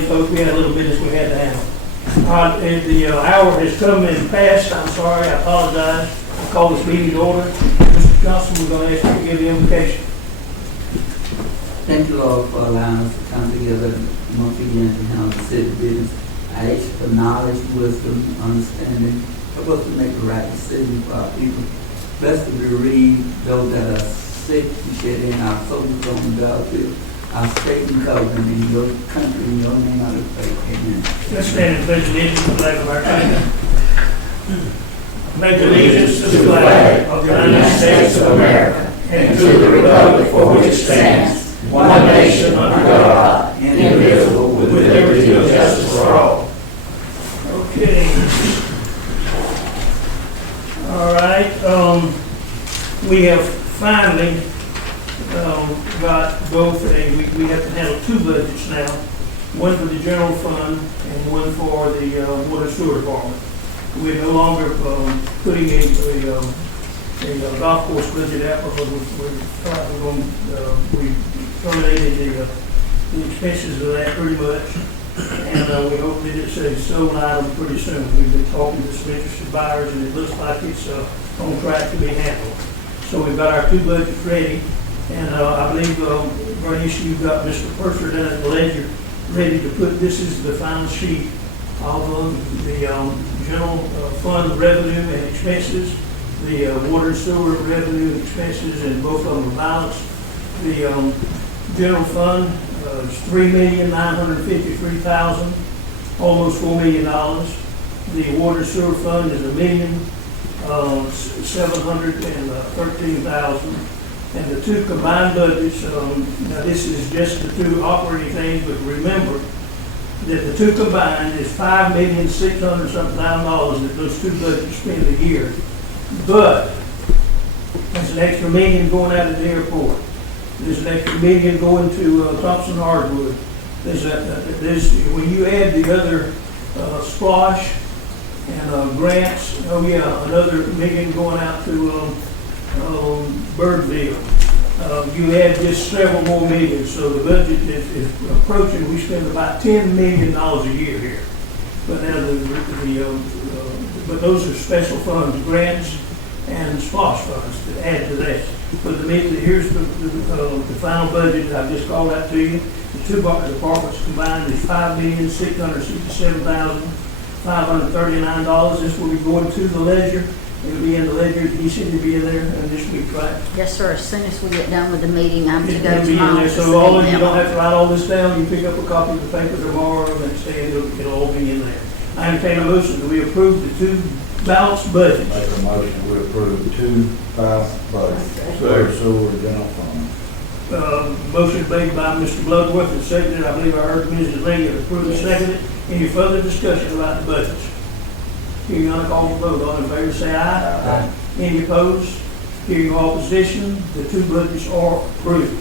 in, folks. We had a little business we had to handle. All right, the hour has come and passed. I'm sorry, I apologize. I call this meeting to order. Mr. Johnson, we're going to ask you to give the invocation. Thank you, Lord, for allowing us to come together once again to handle the city business. I ask for knowledge, wisdom, understanding. Help us to make the right decision for our people. Bless the bereaved, those that are sick, you shed in our soldiers on the battlefield. Our state and government in your country, in your name, I pray. Amen. Let's stand and pledge allegiance to the flag of our country. Pledge allegiance to the flag of the United States of America and to the republic for which it stands, one nation under God, indivisible, with liberty and justice for all. Okay. All right. We have finally got both we have to handle two budgets now. One for the general fund and one for the water and sewer department. We're no longer putting a golf course budget out because we terminated the expenses of that pretty much. And we hope that it's a sold item pretty soon. We've been talking to some interested buyers and it looks like it's on track to be handled. So we've got our two budgets ready. And I believe, Bernice, you've got Mr. Purser down at the ledger ready to put, this is the final sheet of the general fund revenue and expenses, the water and sewer revenue and expenses, and both of them are balanced. The general fund is $3,953,000, almost $4 million. The water and sewer fund is $1,713,000. And the two combined budgets, now this is just the two operating things, but remember that the two combined is $5,600,000 that those two budgets spend a year. But there's an extra $1 million going out of the airport. There's an extra $1 million going to Thompson Hardwood. There's when you add the other splosh and grants, another $1 million going out to Birdville. You add just several more millions, so the budget is approaching. We spend about $10 million a year here. But now but those are special funds, grants and SPOS funds to add to that. But here's the final budget that I've just called out to you. The two departments combined is $5,667,539. This will be going to the ledger. It'll be in the ledger. He should be in there this week, right? Yes, sir. As soon as we get done with the meeting, I'm going to go It'll be in tomorrow. there. So all of you don't have to write all this down. You pick up a copy of the paper tomorrow and say it'll all be in there. I entertain a motion that we approve the two balanced budgets. Make a motion, we approve two balanced budgets, water, sewer, general fund. Motion made by Mr. Bloodworth and seconded. I believe I heard Mrs. Lee approve and seconded. Any further discussion about the budgets? Hearing none, call for vote. All in favor say aye. Aye. Any opposed? Hearing opposition, the two budgets are approved.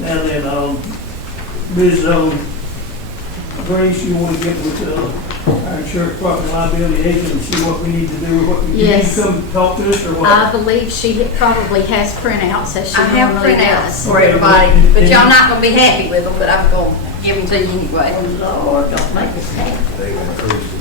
Now then, Ms. Grace, you want to get with our insurance property liability agent and see what we need to do, or what we Yes. need to come talk to us, or what? I believe she probably has printouts as she I have normally printouts does. for everybody, but y'all not gonna be happy with them, but I'm gonna give them to you anyway. Oh, Lord, don't make us happy. They increased it.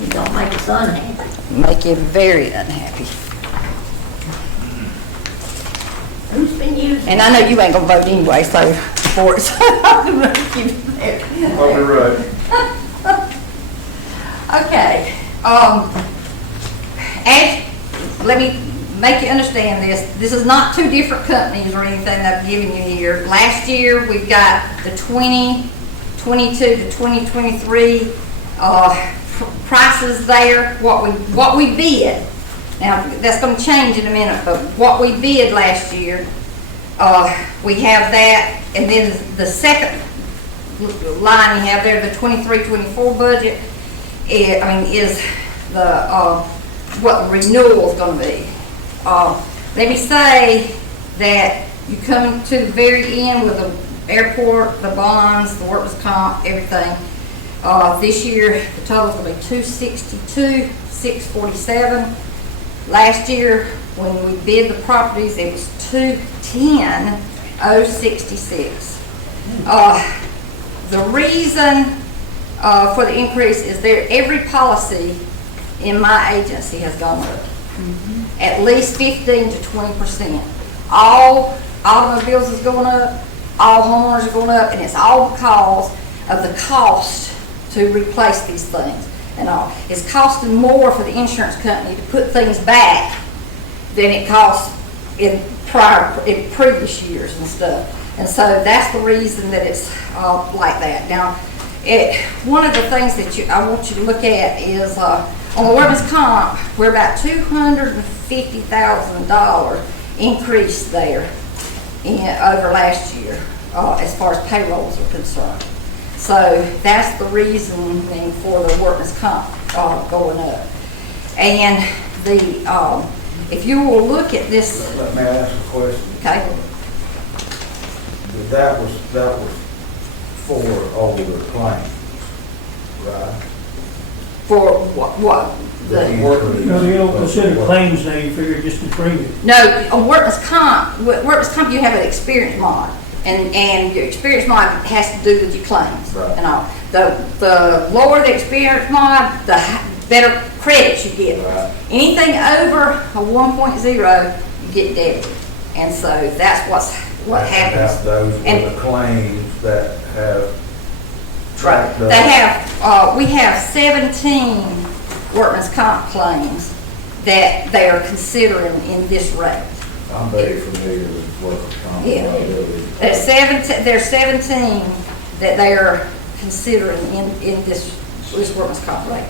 You don't make us unhappy. Make you very unhappy. Who's been using? And I know you ain't gonna vote anyway, so for it, so I'm gonna keep it there. Probably right. Okay, let me make you understand this. This is not two different companies or anything that I've given you here. Last year, we've got the 2022 to 2023 prices there, what we bid. Now, that's going to change in a minute, but what we bid last year, we have that, and then the second line you have there, the 23-24 budget, is the what the renewal is going to be. Let me say that you come to the very end with the airport, the bonds, the workers' comp, everything. This year, the total is going to be $262,647. Last year, when we bid the properties, it was $210,066. The reason for the increase is every policy in my agency has gone up. At least 15 to 20%. All automobiles is going up, all homeowners are going up, and it's all because of the cost to replace these things and all. It's costing more for the insurance company to put things back than it cost in previous years and stuff. And so that's the reason that it's like that. Now, one of the things that I want you to look at is on the workers' comp, we're about $250,000 increase there over last year as far as payrolls are concerned. So that's the reasoning for the workers' comp going up. And if you will look at this, Let me ask a question. okay, That was for older claims, right? for what? No, you don't consider claims now, you figure just the premium. No, on workers' comp, you have an experience mod, and your experience mod has to do with your claims Right. and all. The lower the experience mod, the better credits you get. Right. Anything over a 1.0, you get debited, and so that's what happens. Those And- were the claims that have tracked up. They have, we have 17 workman's comp claims that they are considering in this rate. I'm very familiar with workers' comp Yeah. liability. There's 17 that they are considering in this workman's comp rate.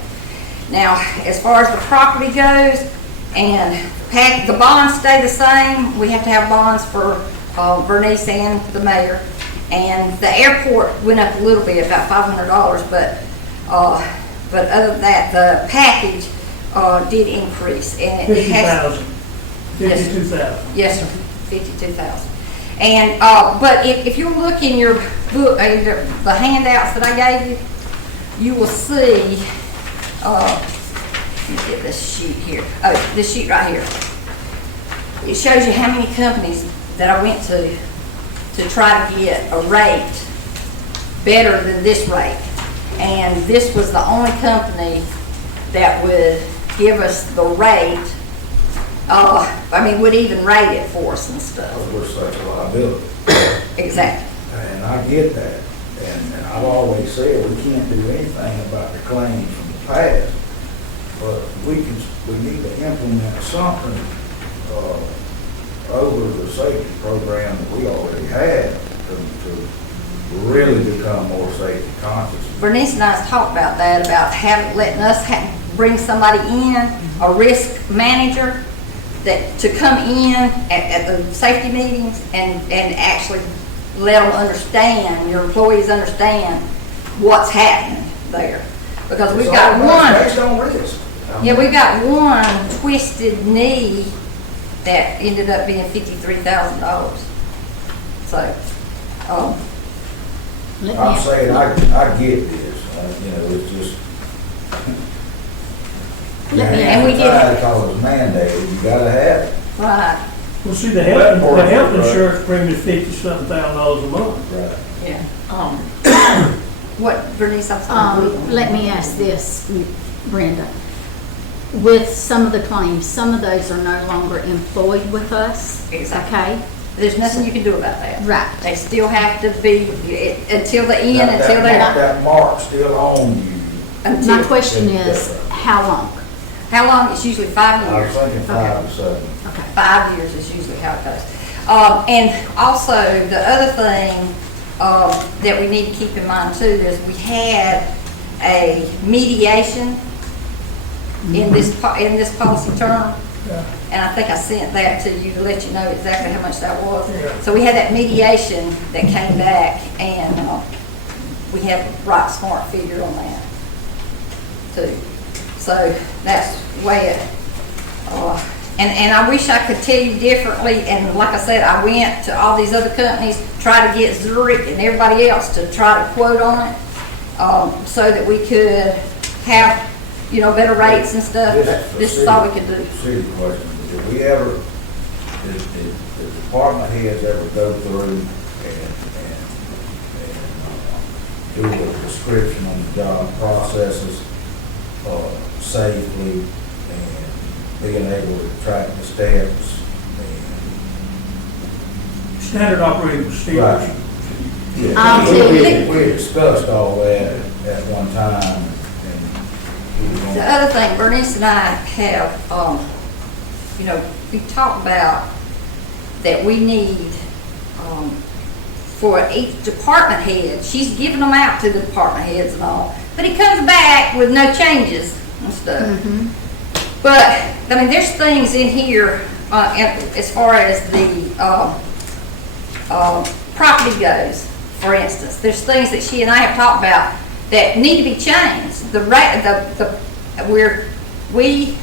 Now, as far as the property goes, and the bonds stay the same, we have to have bonds for Bernice and the mayor. And the airport went up a little bit, about $500, but other than that, the package did increase. And it has, 52,000. yes, sir, 52,000. And, but if you look in your book, the handouts that I gave you, you will see, let me get this sheet here. Oh, this sheet right here. It shows you how many companies that I went to try to get a rate better than this rate. And this was the only company that would give us the rate, would even rate it for us and stuff. We're such a liability. Exactly. And I get that. And I've always said we can't do anything about the claims from the past. But we need to implement something over the safety program that we already had to really become more safety conscious. Bernice and I talked about that, about letting us bring somebody in, a risk manager, to come in at the safety meetings and actually let them understand, your employees understand what's happening there. Because we've got one. Based on risk. Yeah, we got one twisted knee that ended up being $53,000. So, Let I'm me- saying, I get this, it's just. And we did- Because it's mandated, you gotta have it. right, Well, see, the health insurance premium is $50-something thousand a month. Right. yeah. What, Bernice, I'm sorry. Let me ask this, Brenda. With some of the claims, some of those are no longer employed with us. Exactly. Okay? There's nothing you can do about that. Right. They still have to be, until the end, That- until that- they're, That mark's still on you. My until, question is, how long? how long? It's usually 5 I was years. thinking 5 to 7. Okay. 5 years is usually how it goes. And also, the other thing that we need to keep in mind too is we had a mediation in this policy term. Yeah. And I think I sent that to you to let you know exactly how much that was. Yeah. So we had that mediation that came back, and we had a right smart figure on that too. So that's the way it, and I wish I could tell you differently, and like I said, I went to all these other companies, tried to get Zurich and everybody else to try to quote on it, so that we could have, better rates and stuff, but this is all we could do. Serious question, did we ever, did the department heads ever go through and do a description on the job processes, safely, and being able to track the steps. Standard operating procedures. Right. And I'll tell you. we discussed all that at one time, and we were The gonna- other thing, Bernice and I have, we talked about that we need, for each department head, she's giving them out to the department heads and all, but it comes back with no changes and stuff. But, I mean, there's things in here, as far as the, property goes, for instance, there's things that she and I have talked about that need to be changed. We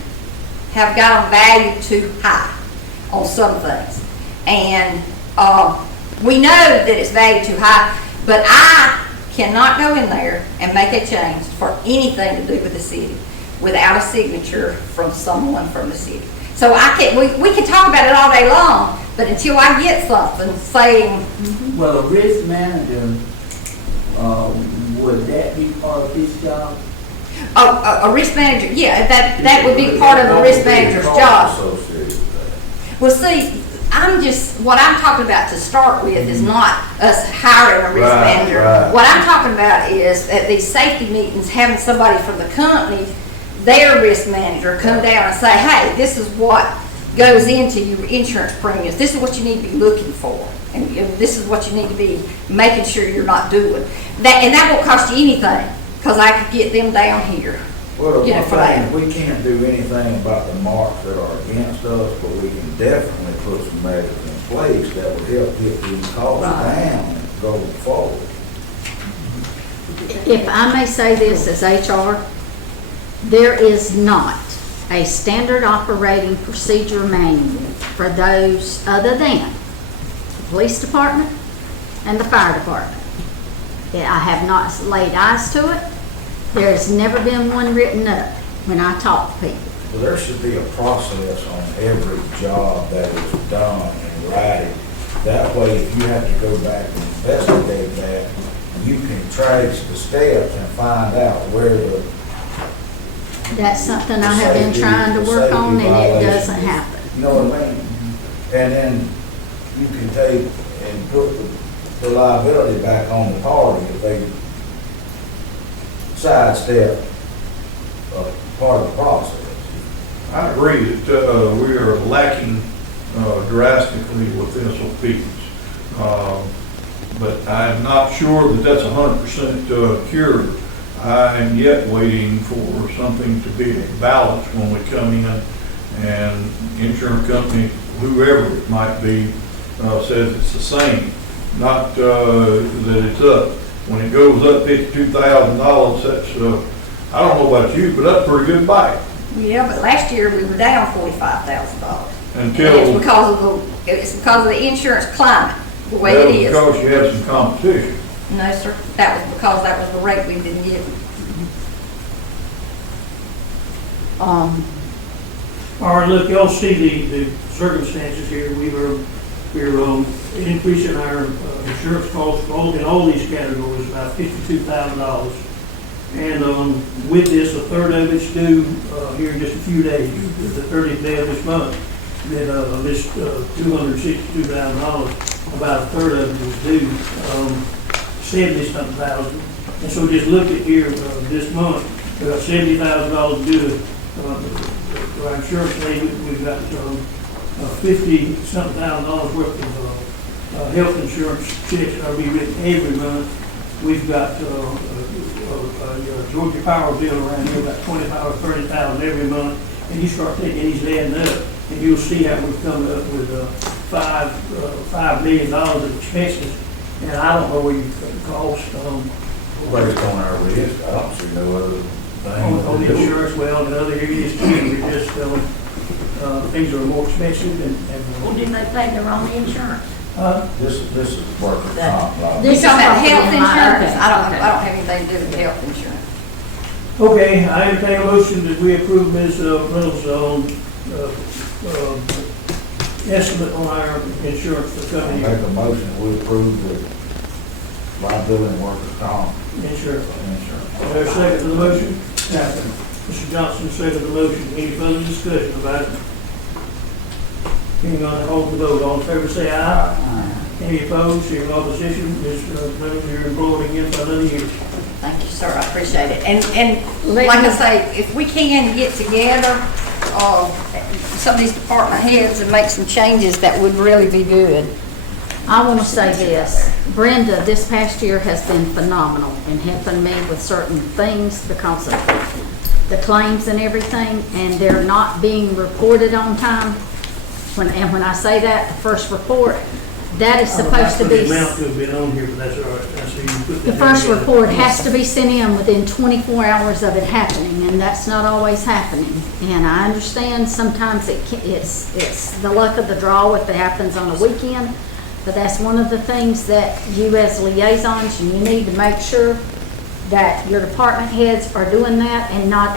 have got them valued too high on some things. And, we know that it's valued too high, but I cannot go in there and make a change for anything to do with the city without a signature from someone from the city. So I can't, we can talk about it all day long, but until I get something saying, Well, a risk manager, would that be part of his job? a risk manager, yeah, that would be part of a risk manager's job. Associated with Well, see, what I'm talking about to start with is not us hiring a risk Right, manager. right. What I'm talking about is at these safety meetings, having somebody from the company, their risk manager, come down and say, hey, this is what goes into your insurance premiums. This is what you need to be looking for. And this is what you need to be making sure you're not doing. And that won't cost you anything, because I could get them down here. that. Well, the You know, one for thing, that. we can't do anything about the marks that are against us, but we can definitely put some measures in place that would help get these costs Right. down going forward. If I may say this as HR, there is not a standard operating procedure manual for those other than the police department and the fire department. I have not laid eyes to it. There has never been one written up when I talk to people. Well, there should be a process on every job that is done in writing. That way, if you have to go back and investigate that, you can trace the steps and find out where the That's something I have been trying to work on and it doesn't happen. You know what I mean? And then you can take and put the liability back on the party if they sidestep a part of the process. I agree that we are lacking drastically with SOPs. But I'm not sure that that's 100% cured. I am yet waiting for something to be balanced when we come in and insurance company, whoever it might be, says it's the same, not that it's up. When it goes up $52,000, that's, I don't know about you, but that's a pretty good bite. Yeah, but last year we were down $45,000. Until, It's because of the insurance climate, the way that it was is. because you had some competition. No, sir, that was because that was the rate we've been given. All right, look, y'all see the circumstances here. We're increasing our insurance costs in all these categories about $52,000. And with this, a third of it's due here in just a few days, the 30th day of this month. Then this $262,000, about a third of it is due, 70-something thousand. And so just look at here this month, we got $70,000 due to our insurance lady. We've got $50-something thousand worth of health insurance checks that are being written every month. We've got Georgia Power bill around here, about $25,000 or $30,000 every month. And you start taking these adding up, and you'll see how we've come up with $5 million of expenses. And I don't know where you cut the cost Based on our risk, I don't see no other thing. on the insurance, well, and other areas too. We're just, things are more expensive Well, didn't they pay their own insurance? This is workers' comp law. You This talking is about supposed to health be my- insurance? okay, I don't okay. have anything to do with health insurance. Okay, I entertain a motion that we approve Ms. Reynolds' estimate on our insurance for the I coming make year. a motion, we approve the liability and workers' comp. And insurance. Insurance. Is there a second to the motion? Second. Mr. Johnson, second to the motion. Any further discussion about it? Hearing none, hold the vote. All in favor, say aye. Any opposed, hearing opposition, Ms. Lemon, you're employed again for another year. Thank you, sir, I appreciate it. And like I say, if we can get together, some of these department heads and make some changes, that would really be good. I want to say this, Brenda, this past year has been phenomenal in helping me with certain things because of the claims and everything, and they're not being reported on time. When I say that, the first report, that is supposed to be. The amount could have been on here, but that's all right. I see you put The that first together. report has to be sent in within 24 hours of it happening, and that's not always happening. And I understand sometimes it's the luck of the draw if it happens on a weekend, but that's one of the things that you as liaisons, you need to make sure that your department heads are doing that and not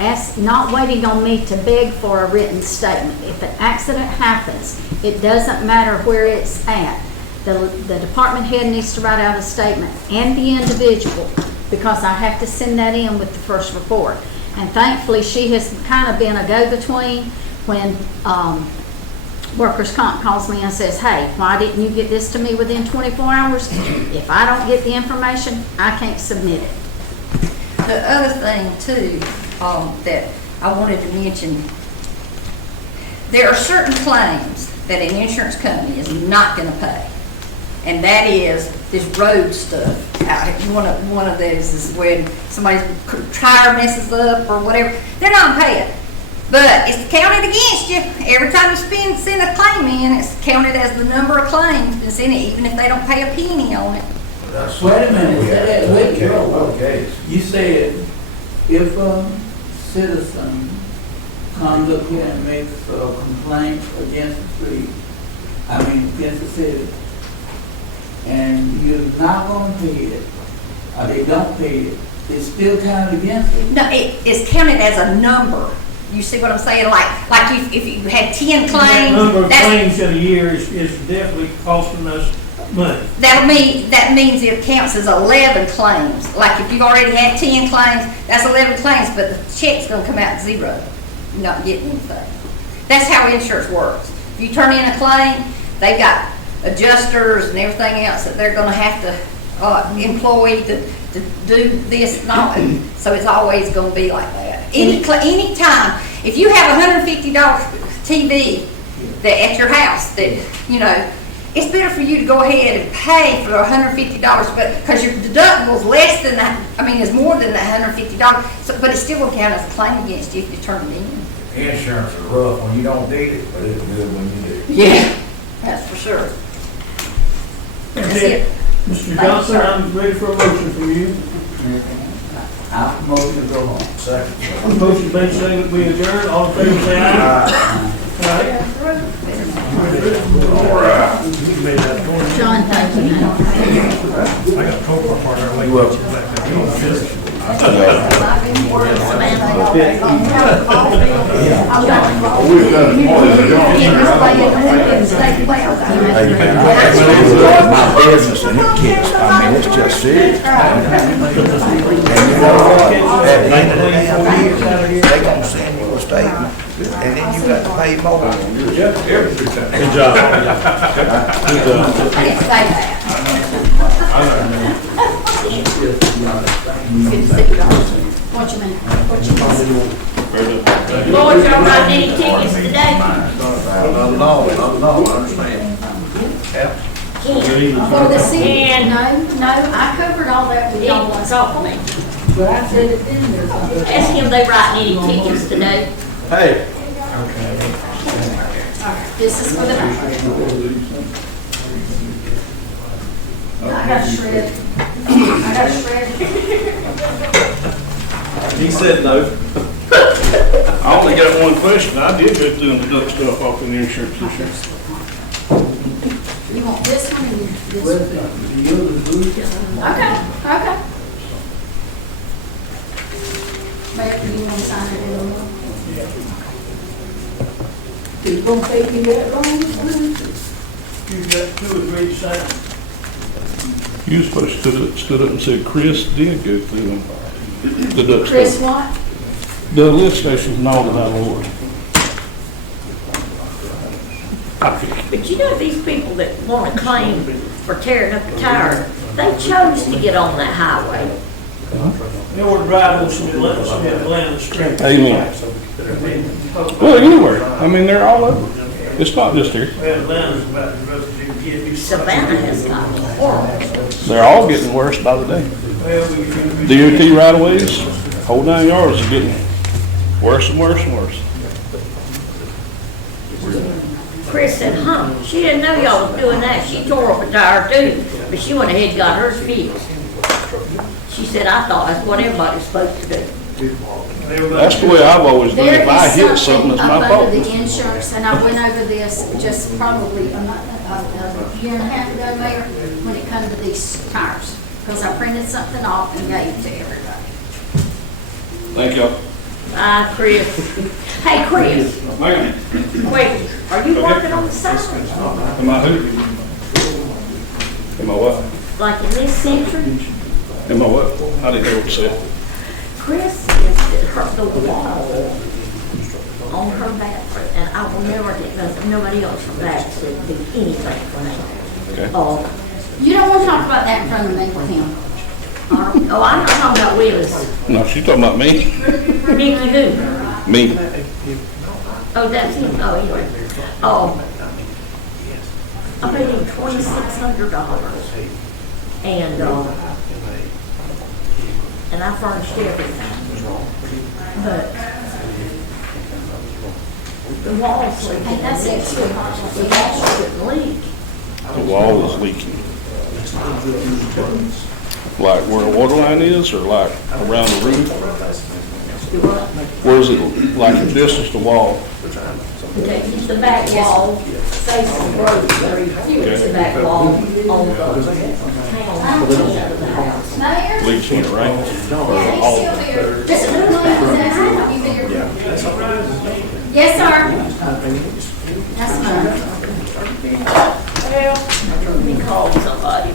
waiting on me to beg for a written statement. If an accident happens, it doesn't matter where it's at. The department head needs to write out a statement and the individual, because I have to send that in with the first report. And thankfully, she has kind of been a go-between when workers' comp calls me and says, hey, why didn't you get this to me within 24 hours? If I don't get the information, I can't submit it. The other thing too, that I wanted to mention, there are certain claims that an insurance company is not gonna pay. And that is this road stuff. One of those is when somebody's tire messes up or whatever, they're not gonna pay it. But it's counted against you. Every time you send a claim in, it's counted as the number of claims that's in it, even if they don't pay a penny on it. Wait a minute, wait, Okay. You said if a citizen comes up here and makes a complaint against against the city, and you're not gonna pay it, or they don't pay it, it's still counted against it? No, it's counted as a number. You see what I'm saying? Like if you had 10 That claims, number of that's, claims in a year is definitely costing us money. that means it counts as 11 claims. Like if you've already had 10 claims, that's 11 claims, but the check's gonna come out zero. You're not getting anything. That's how insurance works. If you turn in a claim, they've got adjusters and everything else that they're gonna have to employ to do this and all. So it's always gonna be like that. Any time, if you have $150 TV at your house, that, you know, it's better for you to go ahead and pay for $150, but because your deductible is less than that, is more than that $150, so, but it's still gonna count as a claim against you if you turn it in. Insurance is rough when you don't need it, but it's good when you do. Yeah, that's for sure. That's it. Mr. Johnson, I'm ready for a motion from you. I'll promote you to go home. Second. Motion made, second, we adjourn. All in favor, say aye. Aye. All right. John, thank you. You up? We've got a party to go. Hey, man, I my business and it gets, it's just serious. And you know what? At the end of the damn year, they gonna send you a statement, and then you got to pay more. Every time. Good job. I can't say that. What you mean? Lord, y'all writing any tickets today? No, I understand. For the city? And- No, I covered all that with y'all once. Talk to me. But I said it then, there's something. Ask him they writing any tickets today. Hey. This is for the night. I got shred. I got shred. He said no. I only got one question. I did go through and deduct stuff off in the insurance this year. You want this one and this Where's one? the other booth? Okay. Mayor, do you want to sign it in? It's gonna take you that long? You've got 2 or 3 to sign. You supposed to stood up and said Chris did go through them. The duck Chris stuff. what? The lift stations and all that, Lord. But you know, these people that want to claim for tearing up the tire, they chose to get on that highway. They were driving some Atlanta Street. Amen. Well, anywhere. I mean, they're all over. It's not just here. Atlanta's about as rough as you can get. Savannah has gotten horrible. They're all getting worse by the day. Well, we DOT right of ways, whole 9 yards is getting worse and worse and worse. Chris said, she didn't know y'all was doing that. She tore up a tire too, but she went ahead and got hers fixed. She said, I thought that's what everybody's supposed to do. That's the way I've always done. There If I hit is something, something it's up my fault. under the insurance, and I went over this just probably a year and a half ago, Mayor, when it comes to these tires, because I printed something off and gave it to everybody. Thank y'all. Chris. Hey, Chris, wait, are you working on the side? Am I who? Am I what? Like in this century? Am I what? I didn't hear what you said. Chris is the wall on her bathroom, and I will never get, because nobody else from that to do anything for me. Okay. You don't want to talk about that in front of me with him. Oh, I'm not talking about Willis. No, she's talking about me. Nikki who? Me. Oh, that's him, oh, anyway. I paid him $2,600, and I furnished everything. But the wall's leaking. Hey, that's it, sweetheart. The wall shouldn't leak. The wall is leaking. Like where the water line is, or like around the roof? Where is it, like the distance to wall? Okay, it's the back wall, facing Grove Street, it's the back wall on the town end of the house. Mayor? Leaks when it rains. Yeah, he's still here. Just a little later, you here. Yes, sir. That's fine. Well, let me call somebody.